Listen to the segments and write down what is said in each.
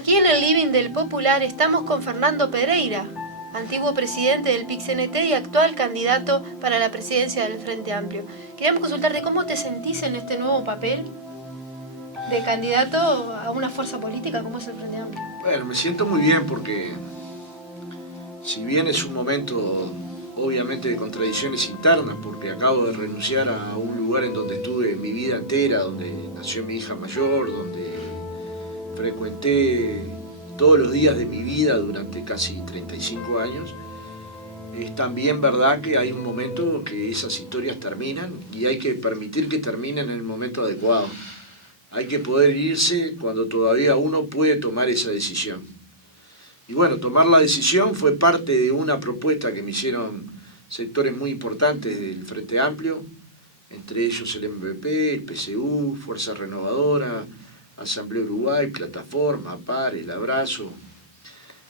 Aquí en el living del Popular estamos con Fernando Pereira, antiguo presidente del PIT-CNT y actual candidato para la presidencia del Frente Amplio. Queríamos consultarte cómo te sentís en este nuevo papel de candidato a una fuerza política como es el Frente Amplio. Bueno, me siento muy bien porque si bien es un momento obviamente de contradicciones internas, porque acabo de renunciar a un lugar en donde estuve mi vida entera, donde nació mi hija mayor, donde frecuenté todos los días de mi vida durante casi 35 años, es también verdad que hay un momento que esas historias terminan y hay que permitir que terminen en el momento adecuado. Hay que poder irse cuando todavía uno puede tomar esa decisión. Y bueno, tomar la decisión fue parte de una propuesta que me hicieron sectores muy importantes del Frente Amplio, entre ellos el MVP, el PCU, Fuerza Renovadora, Asamblea Uruguay, Plataforma, PAR, El Abrazo,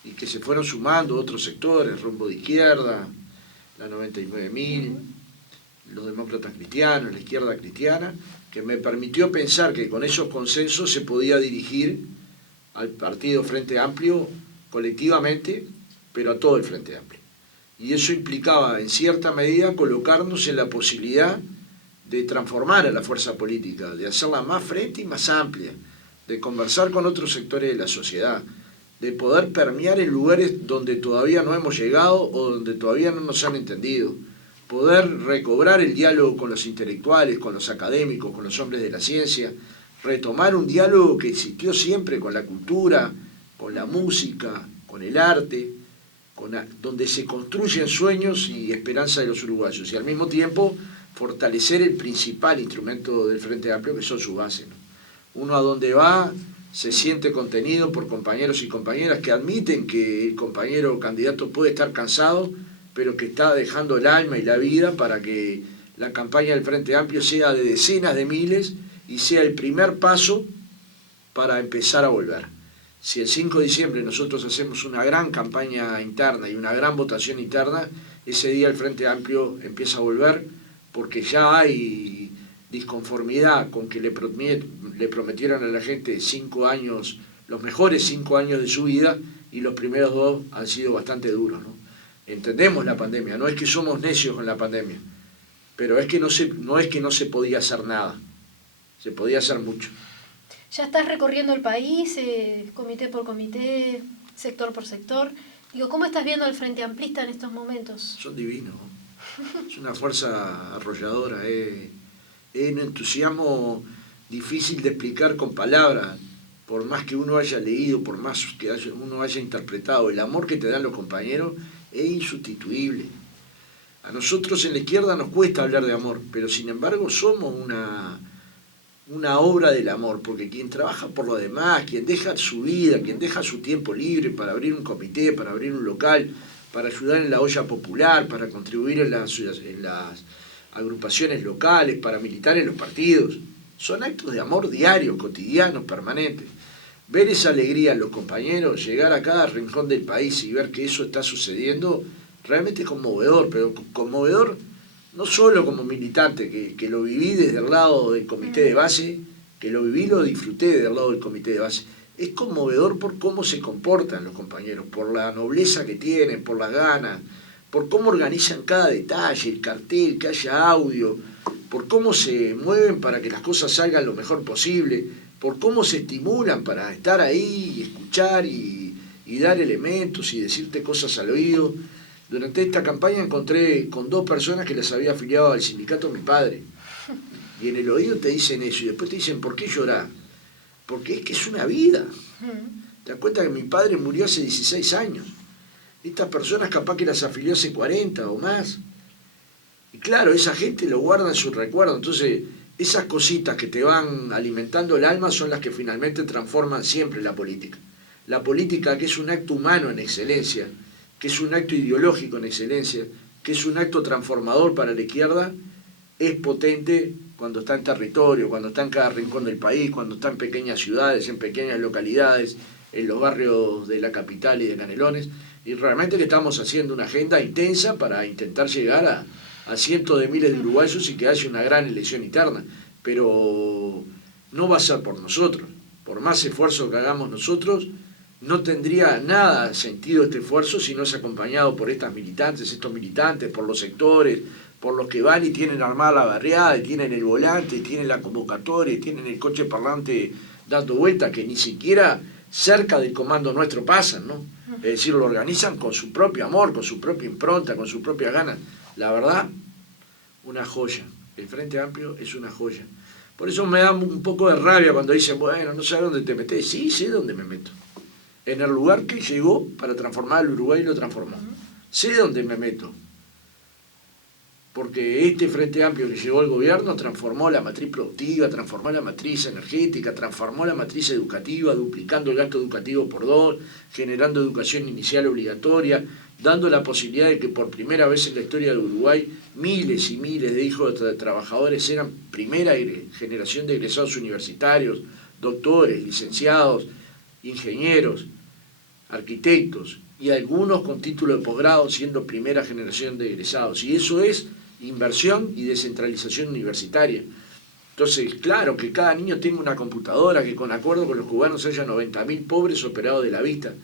y que se fueron sumando otros sectores, Rumbo de Izquierda, la 99.000, los demócratas cristianos, la izquierda cristiana, que me permitió pensar que con esos consensos se podía dirigir al partido Frente Amplio colectivamente, pero a todo el Frente Amplio. Y eso implicaba, en cierta medida, colocarnos en la posibilidad de transformar a la fuerza política, de hacerla más frente y más amplia, de conversar con otros sectores de la sociedad, de poder permear en lugares donde todavía no hemos llegado o donde todavía no nos han entendido, poder recobrar el diálogo con los intelectuales, con los académicos, con los hombres de la ciencia, retomar un diálogo que existió siempre con la cultura, con la música, con el arte, donde se construyen sueños y esperanza de los uruguayos, y al mismo tiempo fortalecer el principal instrumento del Frente Amplio, que son sus bases, ¿no? Uno a donde va se siente contenido por compañeros y compañeras que admiten que el compañero candidato puede estar cansado, pero que está dejando el alma y la vida para que la campaña del Frente Amplio sea de decenas de miles y sea el primer paso para empezar a volver. Si el 5 de diciembre nosotros hacemos una gran campaña interna y una gran votación interna, ese día el Frente Amplio empieza a volver porque ya hay disconformidad con que le prometieron a la gente 5 años, los mejores 5 años de su vida, y los primeros 2 han sido bastante duros, ¿no? Entendemos la pandemia, no es que somos necios con la pandemia, pero es que no es que no se podía hacer nada, se podía hacer mucho. Ya estás recorriendo el país, comité por comité, sector por sector. Digo, ¿cómo estás viendo al Frente Amplista en estos momentos? Son divinos, es una fuerza arrolladora, es un entusiasmo difícil de explicar con palabras, por más que uno haya leído, por más que uno haya interpretado. El amor que te dan los compañeros es insustituible. A nosotros en la izquierda nos cuesta hablar de amor, pero sin embargo somos una obra del amor, porque quien trabaja por lo demás, quien deja su vida, quien deja su tiempo libre para abrir un comité, para abrir un local, para ayudar en la olla popular, para contribuir en las agrupaciones locales, para militar en los partidos, son actos de amor diarios, cotidianos, permanentes. Ver esa alegría en los compañeros, llegar a cada rincón del país y ver que eso está sucediendo, realmente es conmovedor, pero conmovedor no solo como militante, que lo viví desde el lado del comité de base, que lo viví y lo disfruté desde el lado del comité de base. Es conmovedor por cómo se comportan los compañeros, por la nobleza que tienen, por las ganas, por cómo organizan cada detalle, el cartel, que haya audio, por cómo se mueven para que las cosas salgan lo mejor posible, por cómo se estimulan para estar ahí y escuchar y dar elementos y decirte cosas al oído. Durante esta campaña encontré con 2 personas que las había afiliado al sindicato mi padre. Y en el oído te dicen eso y después te dicen, ¿por qué llorar? Porque es que es una vida. Te das cuenta que mi padre murió hace 16 años. Estas personas capaz que las afilió hace 40 o más. Y claro, esa gente lo guarda en su recuerdo. Entonces, esas cositas que te van alimentando el alma son las que finalmente transforman siempre la política. La política, que es un acto humano en excelencia, que es un acto ideológico en excelencia, que es un acto transformador para la izquierda, es potente cuando está en territorio, cuando está en cada rincón del país, cuando está en pequeñas ciudades, en pequeñas localidades, en los barrios de la capital y de Canelones. Y realmente que estamos haciendo una agenda intensa para intentar llegar a cientos de miles de uruguayos y que haya una gran elección interna. Pero no va a ser por nosotros. Por más esfuerzo que hagamos nosotros, no tendría nada sentido este esfuerzo si no es acompañado por estos militantes, por los sectores, por los que van y tienen armada la barriada, y tienen el volante, y tienen la convocatoria, y tienen el coche parlante dando vueltas, que ni siquiera cerca del comando nuestro pasan, ¿no? Es decir, lo organizan con su propio amor, con su propia impronta, con sus propias ganas. La verdad, una joya. El Frente Amplio es una joya. Por eso me da un poco de rabia cuando dicen, bueno, no sabes dónde te metes. Sí, sé dónde me meto. En el lugar que llegó para transformar el Uruguay, lo transformó. Sé dónde me meto. Porque este Frente Amplio que llegó al gobierno transformó la matriz productiva, transformó la matriz energética, transformó la matriz educativa, duplicando el gasto educativo por 2, generando educación inicial obligatoria, dando la posibilidad de que por primera vez en la historia de Uruguay miles y miles de hijos de trabajadores eran primera generación de egresados universitarios, doctores, licenciados, ingenieros, arquitectos y algunos con título de posgrado siendo primera generación de egresados. Y eso es inversión y descentralización universitaria. Entonces, claro, que cada niño tenga una computadora, que con acuerdo con los cubanos haya 90.000 pobres operados de la vista,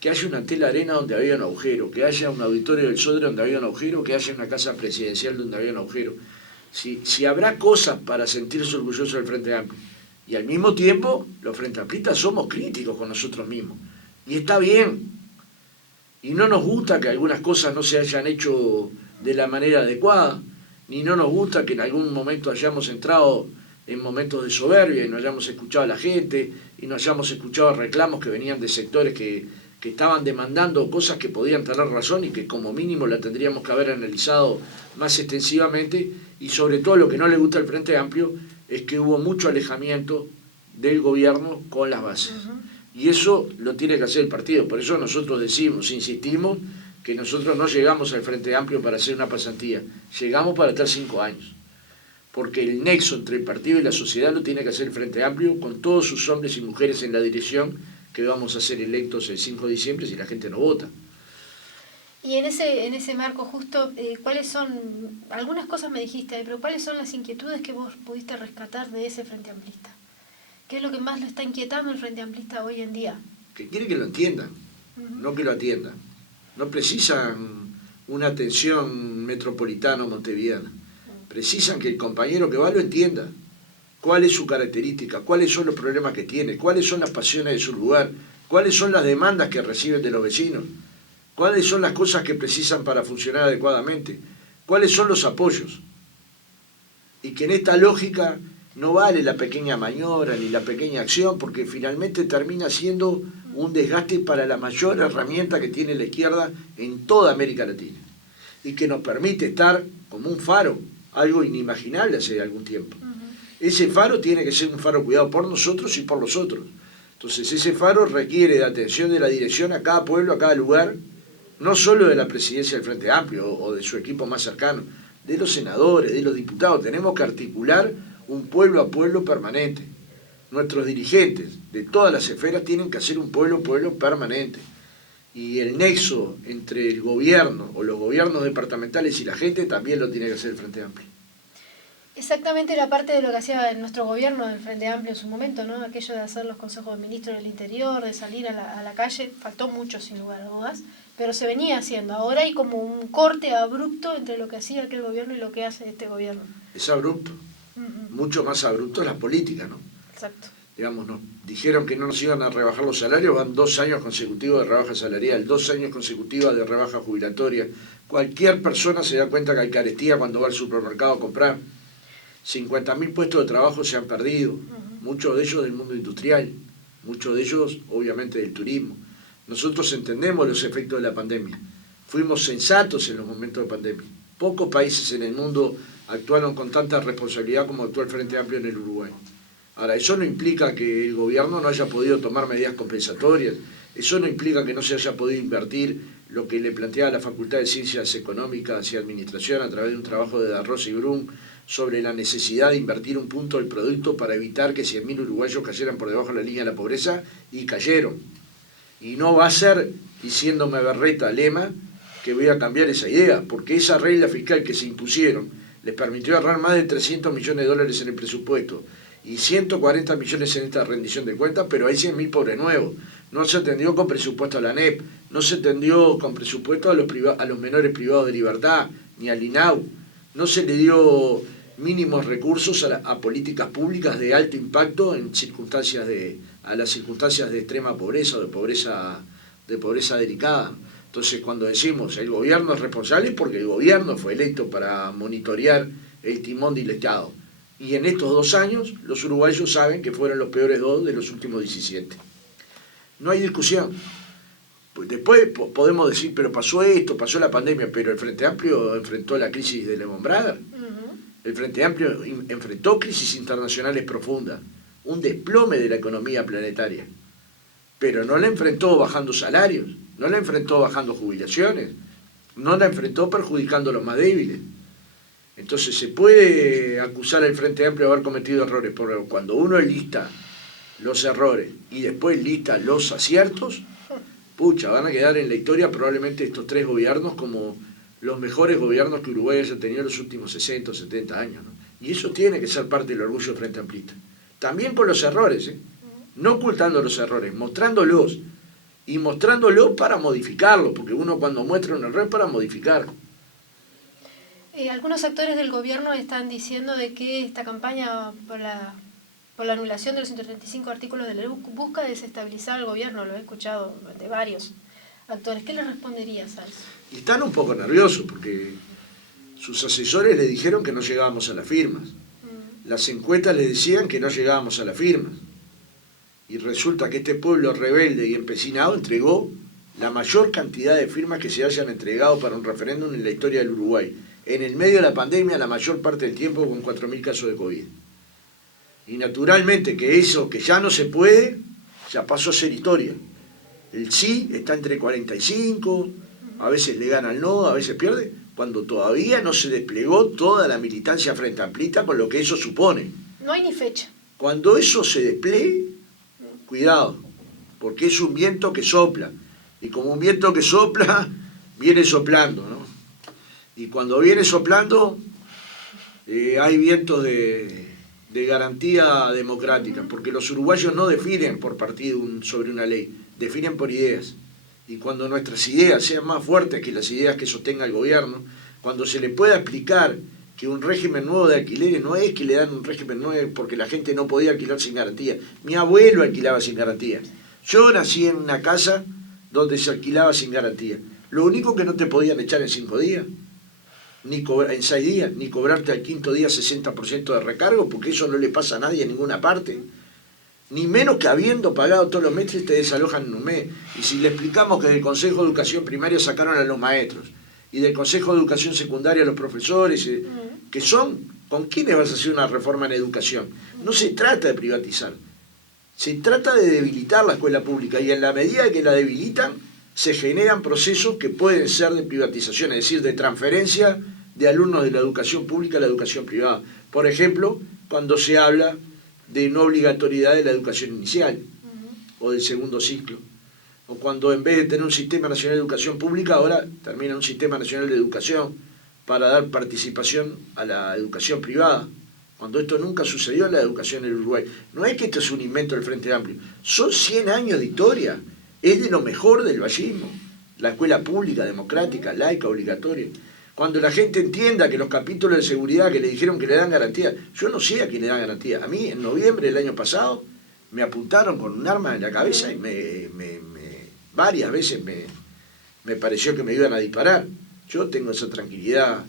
que haya una tela arena donde había un agujero, que haya un auditorio del Sodre donde había un agujero, que haya una casa presidencial donde había un agujero. Si habrá cosas para sentirse orgulloso del Frente Amplio. Y al mismo tiempo, los Frente Amplistas somos críticos con nosotros mismos. Y está bien. Y no nos gusta que algunas cosas no se hayan hecho de la manera adecuada, ni no nos gusta que en algún momento hayamos entrado en momentos de soberbia y no hayamos escuchado a la gente y no hayamos escuchado reclamos que venían de sectores que estaban demandando cosas que podían tener razón y que como mínimo la tendríamos que haber analizado más extensivamente. Y sobre todo lo que no le gusta al Frente Amplio es que hubo mucho alejamiento del gobierno con las bases. Y eso lo tiene que hacer el partido. Por eso nosotros decimos, insistimos, que nosotros no llegamos al Frente Amplio para hacer una pasantía. Llegamos para estar 5 años. Porque el nexo entre el partido y la sociedad lo tiene que hacer el Frente Amplio con todos sus hombres y mujeres en la dirección que vamos a ser electos el 5 de diciembre si la gente no vota. Y en ese marco justo, ¿cuáles son, algunas cosas me dijiste, pero cuáles son las inquietudes que vos pudiste rescatar de ese Frente Amplista? ¿Qué es lo que más lo está inquietando el Frente Amplista hoy en día? Que quiere que lo entiendan, no que lo atiendan. No precisan una atención metropolitana o montevideana. Precisan que el compañero que va lo entienda. ¿Cuál es su característica? ¿Cuáles son los problemas que tiene? ¿Cuáles son las pasiones de su lugar? ¿Cuáles son las demandas que reciben de los vecinos? ¿Cuáles son las cosas que precisan para funcionar adecuadamente? ¿Cuáles son los apoyos? Y que en esta lógica no vale la pequeña maniobra ni la pequeña acción, porque finalmente termina siendo un desgaste para la mayor herramienta que tiene la izquierda en toda América Latina y que nos permite estar como un faro, algo inimaginable hace algún tiempo. Ese faro tiene que ser un faro cuidado por nosotros y por los otros. Entonces ese faro requiere de atención de la dirección a cada pueblo, a cada lugar, no solo de la presidencia del Frente Amplio o de su equipo más cercano, de los senadores, de los diputados. Tenemos que articular un pueblo a pueblo permanente. Nuestros dirigentes de todas las esferas tienen que hacer un pueblo a pueblo permanente. Y el nexo entre el gobierno o los gobiernos departamentales y la gente también lo tiene que hacer el Frente Amplio. Exactamente la parte de lo que hacía nuestro gobierno del Frente Amplio en su momento, ¿no? Aquello de hacer los consejos de ministros del Interior, de salir a la calle, faltó mucho sin lugar a dudas, pero se venía haciendo. Ahora hay como un corte abrupto entre lo que hacía aquel gobierno y lo que hace este gobierno. Es abrupto, mucho más abrupto la política, ¿no? Exacto. Digamos, nos dijeron que no nos iban a rebajar los salarios, van 2 años consecutivos de rebaja salarial, 2 años consecutivos de rebaja jubilatoria. Cualquier persona se da cuenta que hay carestía cuando va al supermercado a comprar. 50.000 puestos de trabajo se han perdido, muchos de ellos del mundo industrial, muchos de ellos obviamente del turismo. Nosotros entendemos los efectos de la pandemia, fuimos sensatos en los momentos de pandemia. Pocos países en el mundo actuaron con tanta responsabilidad como actuó el Frente Amplio en el Uruguay. Ahora, eso no implica que el gobierno no haya podido tomar medidas compensatorias, eso no implica que no se haya podido invertir lo que le planteaba la Facultad de Ciencias Económicas y Administración a través de un trabajo de Darros y Brum sobre la necesidad de invertir un punto del producto para evitar que 100.000 uruguayos cayeran por debajo de la línea de la pobreza, y cayeron. Y no va a ser, diciéndome berreta lema, que voy a cambiar esa idea, porque esa regla fiscal que se impusieron les permitió ahorrar más de 300 millones de dólares en el presupuesto y 140 millones en esta rendición de cuentas, pero hay 100.000 pobres nuevos. no se atendió con presupuesto a la ANEP, no se atendió con presupuesto a los menores privados de libertad, ni al INAU, no se le dio mínimos recursos a políticas públicas de alto impacto en a las circunstancias de extrema pobreza o de pobreza delicada. Entonces, cuando decimos el gobierno es responsable, es porque el gobierno fue electo para monitorear el timón del Estado. Y en estos 2 años, los uruguayos saben que fueron los peores 2 de los últimos 17. No hay discusión. Pues después podemos decir, pero pasó esto, pasó la pandemia, pero el Frente Amplio enfrentó la crisis de Lehman Brothers. El Frente Amplio enfrentó crisis internacionales profundas, un desplome de la economía planetaria, pero no la enfrentó bajando salarios, no la enfrentó bajando jubilaciones, no la enfrentó perjudicando a los más débiles. Entonces se puede acusar al Frente Amplio de haber cometido errores, pero cuando uno lista los errores y después lista los aciertos, pucha, van a quedar en la historia probablemente estos 3 gobiernos como los mejores gobiernos que Uruguay haya tenido en los últimos 60 o 70 años, ¿no? Y eso tiene que ser parte del orgullo del Frente Amplista. También con los errores, no ocultando los errores, mostrándolos. Y mostrándolos para modificarlos, porque uno cuando muestra un error es para modificar. Algunos actores del gobierno están diciendo de que esta campaña por la anulación de los 135 artículos de la ley busca desestabilizar al gobierno, lo he escuchado de varios actores. ¿Qué le responderías a eso? Y están un poco nerviosos porque sus asesores le dijeron que no llegábamos a las firmas. Las encuestas le decían que no llegábamos a las firmas. Y resulta que este pueblo rebelde y empecinado entregó la mayor cantidad de firmas que se hayan entregado para un referéndum en la historia del Uruguay. En el medio de la pandemia, la mayor parte del tiempo con 4.000 casos de COVID. Y naturalmente que eso que ya no se puede, ya pasó a ser historia. El sí está entre 45, a veces le gana el no, a veces pierde, cuando todavía no se desplegó toda la militancia frente amplista con lo que eso supone. No hay ni fecha. Cuando eso se despliegue, cuidado, porque es un viento que sopla. Y como un viento que sopla, viene soplando, ¿no? Y cuando viene soplando, hay vientos de garantía democrática, porque los uruguayos no definen por partido sobre una ley, definen por ideas. Y cuando nuestras ideas sean más fuertes que las ideas que sostenga el gobierno, cuando se le pueda explicar que un régimen nuevo de alquileres no es que le dan un régimen nuevo porque la gente no podía alquilar sin garantía. Mi abuelo alquilaba sin garantía. Yo nací en una casa donde se alquilaba sin garantía. Lo único que no te podían echar en 5 días, en 6 días, ni cobrarte al 5.º día 60% de recargo, porque eso no le pasa a nadie en ninguna parte. Ni menos que habiendo pagado todos los meses te desalojan en un mes. Y si le explicamos que del Consejo de Educación Primaria sacaron a los maestros, y del Consejo de Educación Secundaria a los profesores, que son, ¿con quiénes vas a hacer una reforma en educación? No se trata de privatizar, se trata de debilitar la escuela pública, y en la medida que la debilitan, se generan procesos que pueden ser de privatización, es decir, de transferencia de alumnos de la educación pública a la educación privada. Por ejemplo, cuando se habla de no obligatoriedad de la educación inicial o del segundo ciclo, o cuando en vez de tener un Sistema Nacional de Educación Pública, ahora termina un Sistema Nacional de Educación para dar participación a la educación privada, cuando esto nunca sucedió en la educación en el Uruguay. No es que esto es un invento del Frente Amplio, son 100 años de historia, es de lo mejor del vallismo, la escuela pública, democrática, laica, obligatoria. Cuando la gente entienda que los capítulos de seguridad que le dijeron que le dan garantía, yo no sé a quién le dan garantía. A mí, en noviembre del año pasado, me apuntaron con un arma en la cabeza y varias veces me pareció que me iban a disparar. Yo tengo esa tranquilidad,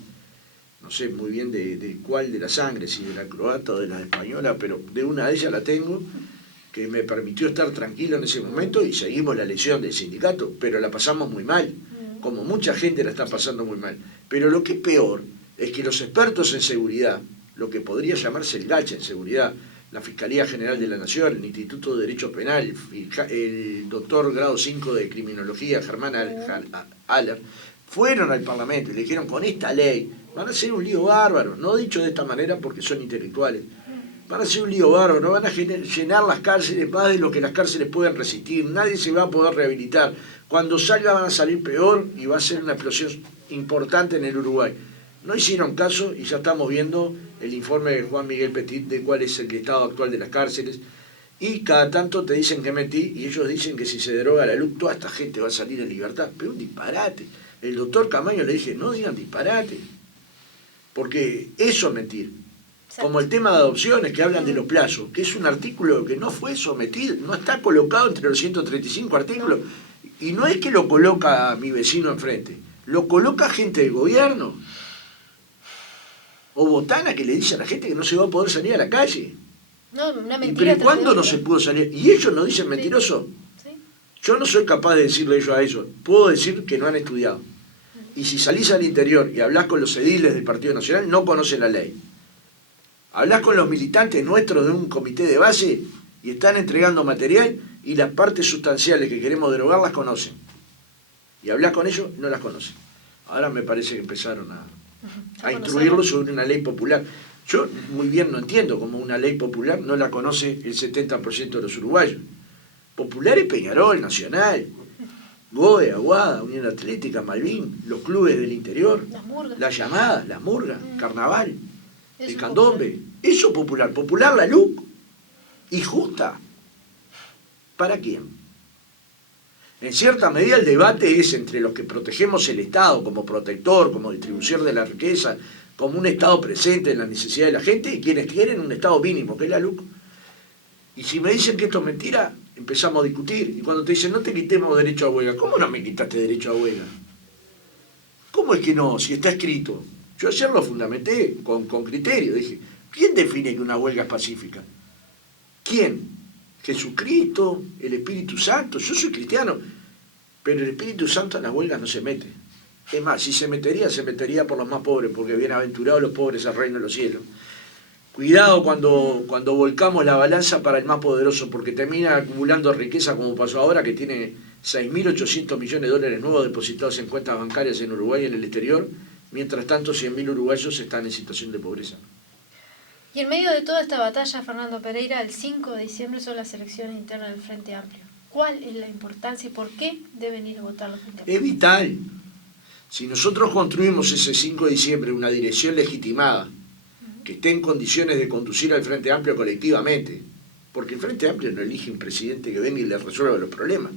no sé muy bien de cuál de la sangre, si de la croata o de la española, pero de una de ellas la tengo, que me permitió estar tranquilo en ese momento, y seguimos la elección del sindicato, pero la pasamos muy mal, como mucha gente la está pasando muy mal. Pero lo que es peor es que los expertos en seguridad, lo que podría llamarse el GACH en seguridad, la Fiscalía General de la Nación, el Instituto de Derecho Penal, el doctor grado 5 de Criminología, Germán Aller, fueron al Parlamento y le dijeron, con esta ley van a hacer un lío bárbaro, no dicho de esta manera porque son intelectuales, van a hacer un lío bárbaro, van a llenar las cárceles más de lo que las cárceles pueden resistir, nadie se va a poder rehabilitar, cuando salga van a salir peor y va a ser una explosión importante en el Uruguay. No hicieron caso y ya estamos viendo el informe de Juan Miguel Petit de cuál es el estado actual de las cárceles. Y cada tanto te dicen que mentí, y ellos dicen que si se deroga la LUC, toda esta gente va a salir en libertad. Pero un disparate. El doctor Camaño le dije, no digan disparate, porque eso es mentir. Exacto. Como el tema de adopciones, que hablan de los plazos, que es un artículo que no fue sometido, no está colocado entre los 135 artículos, y no es que lo coloca mi vecino enfrente, lo coloca gente del gobierno, o botana que le dice a la gente que no se va a poder salir a la calle. No, una ¿Y mentira. pero cuándo no tremenda. se pudo salir? ¿Y ellos nos dicen mentiroso? Sí. Yo no soy capaz de decirle ellos a ellos, puedo decir que no han estudiado. Y si salís al interior y hablás con los ediles del Partido Nacional, no conocen la ley. Hablás con los militantes nuestros de un comité de base y están entregando material y las partes sustanciales que queremos derogar las conocen. Y hablás con ellos, no las conocen. Ahora me parece que empezaron a instruirlos sobre una ley popular. Yo muy bien no entiendo cómo una ley popular no la conoce el 70% de los uruguayos. Popular es Peñarol, Nacional, GOE, Aguada, Unión Atlética, Malvin, los clubes del interior, Las murgas. las llamadas, las murgas, Carnaval, Eso el es candombe. Eso es popular. Popular la LUC. Y justa. ¿Para quién? En cierta medida el debate es entre los que protegemos el Estado como protector, como distribuidor de la riqueza, como un Estado presente en la necesidad de la gente, y quienes quieren un Estado mínimo, que es la LUC. Y si me dicen que esto es mentira, empezamos a discutir. Y cuando te dicen, no te quitemos derecho a huelga, ¿cómo no me quitaste derecho a huelga? ¿Cómo es que no? Si está escrito. Yo ayer lo fundamenté con criterio. Dije, ¿quién define que una huelga es pacífica? ¿Quién? Jesucristo, el Espíritu Santo. Yo soy cristiano, pero el Espíritu Santo en las huelgas no se mete. Es más, si se metería por los más pobres, porque bienaventurados los pobres al reino de los cielos. Cuidado cuando volcamos la balanza para el más poderoso, porque termina acumulando riqueza como pasó ahora, que tiene 6.800 millones de dólares nuevos depositados en cuentas bancarias en Uruguay y en el exterior. Mientras tanto, 100.000 uruguayos están en situación de pobreza. Y en medio de toda esta batalla, Fernando Pereira, el 5 de diciembre son las elecciones internas del Frente Amplio. ¿Cuál es la importancia y por qué deben ir a votar los Frente Amplio? Es vital. Si nosotros construimos ese 5 de diciembre una dirección legitimada, que esté en condiciones de conducir al Frente Amplio colectivamente, porque el Frente Amplio no elige un presidente que venga y le resuelva los problemas.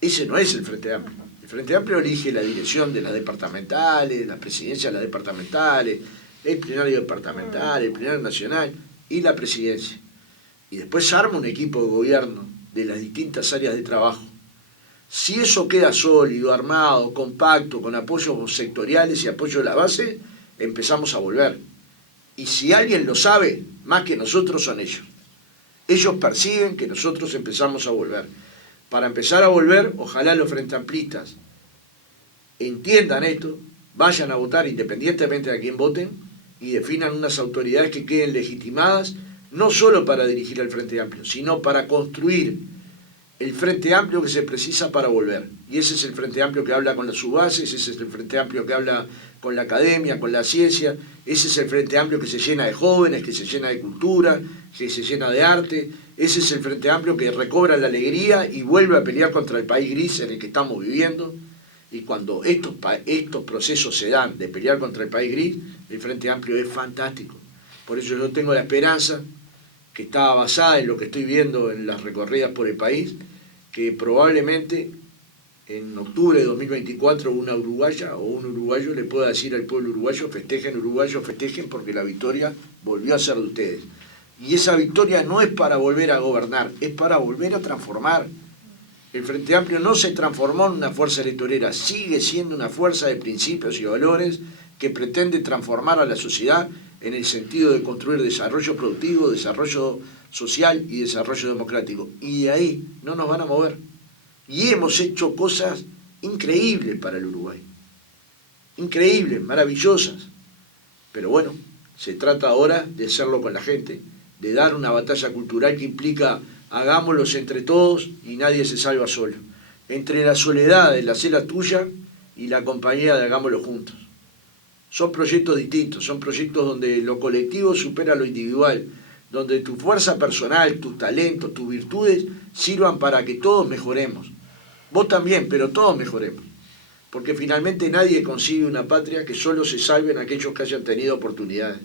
Ese no es el Frente Amplio. El Frente Amplio elige la dirección de las departamentales, la presidencia de las departamentales, el plenario departamental, el plenario nacional y la presidencia. Y después se arma un equipo de gobierno de las distintas áreas de trabajo. Si eso queda sólido, armado, compacto, con apoyos sectoriales y apoyo de la base, empezamos a volver. Y si alguien lo sabe, más que nosotros son ellos. Ellos perciben que nosotros empezamos a volver. Para empezar a volver, ojalá los frente amplistas entiendan esto, vayan a votar independientemente de a quién voten y definan unas autoridades que queden legitimadas, no solo para dirigir al Frente Amplio, sino para construir el Frente Amplio que se precisa para volver. Y ese es el Frente Amplio que habla con las subbases, ese es el Frente Amplio que habla con la academia, con la ciencia, ese es el Frente Amplio que se llena de jóvenes, que se llena de cultura, que se llena de arte, ese es el Frente Amplio que recobra la alegría y vuelve a pelear contra el país gris en el que estamos viviendo. Y cuando estos procesos se dan de pelear contra el país gris, el Frente Amplio es fantástico. Por eso yo tengo la esperanza, que está basada en lo que estoy viendo en las recorridas por el país, que probablemente en octubre de 2024 una uruguaya o un uruguayo le pueda decir al pueblo uruguayo, festejen porque la victoria volvió a ser de ustedes. Y esa victoria no es para volver a gobernar, es para volver a transformar. El Frente Amplio no se transformó en una fuerza electorera, sigue siendo una fuerza de principios y valores que pretende transformar a la sociedad en el sentido de construir desarrollo productivo, desarrollo social y desarrollo democrático. Y de ahí no nos van a mover. Y hemos hecho cosas increíbles para el Uruguay. Increíbles, maravillosas. Pero bueno, se trata ahora de hacerlo con la gente, de dar una batalla cultural que implica hagámoslos entre todos y nadie se salva solo. Entre la soledad de la cela tuya y la compañía de hagámoslo juntos. Son proyectos distintos, son proyectos donde lo colectivo supera lo individual, donde tu fuerza personal, tus talentos, tus virtudes sirvan para que todos mejoremos. Vos también, pero todos mejoremos. Porque finalmente nadie consigue una patria que solo se salven aquellos que hayan tenido oportunidades.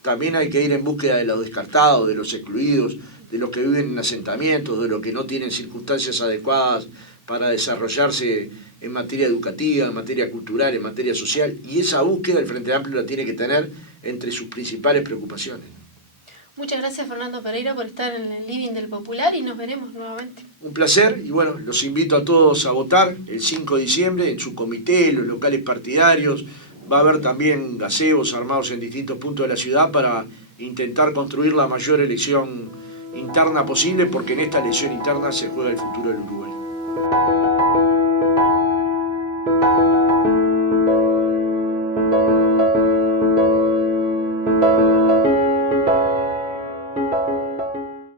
También hay que ir en búsqueda de los descartados, de los excluidos, de los que viven en asentamientos, de los que no tienen circunstancias adecuadas para desarrollarse en materia educativa, en materia cultural, en materia social, y esa búsqueda el Frente Amplio la tiene que tener entre sus principales preocupaciones. Muchas gracias, Fernando Pereira, por estar en el Living del Popular y nos veremos nuevamente. Un placer, y bueno, los invito a todos a votar el 5 de diciembre en su comité, en los locales partidarios. Va a haber también gazebos armados en distintos puntos de la ciudad para intentar construir la mayor elección interna posible, porque en esta elección interna se juega el futuro del Uruguay.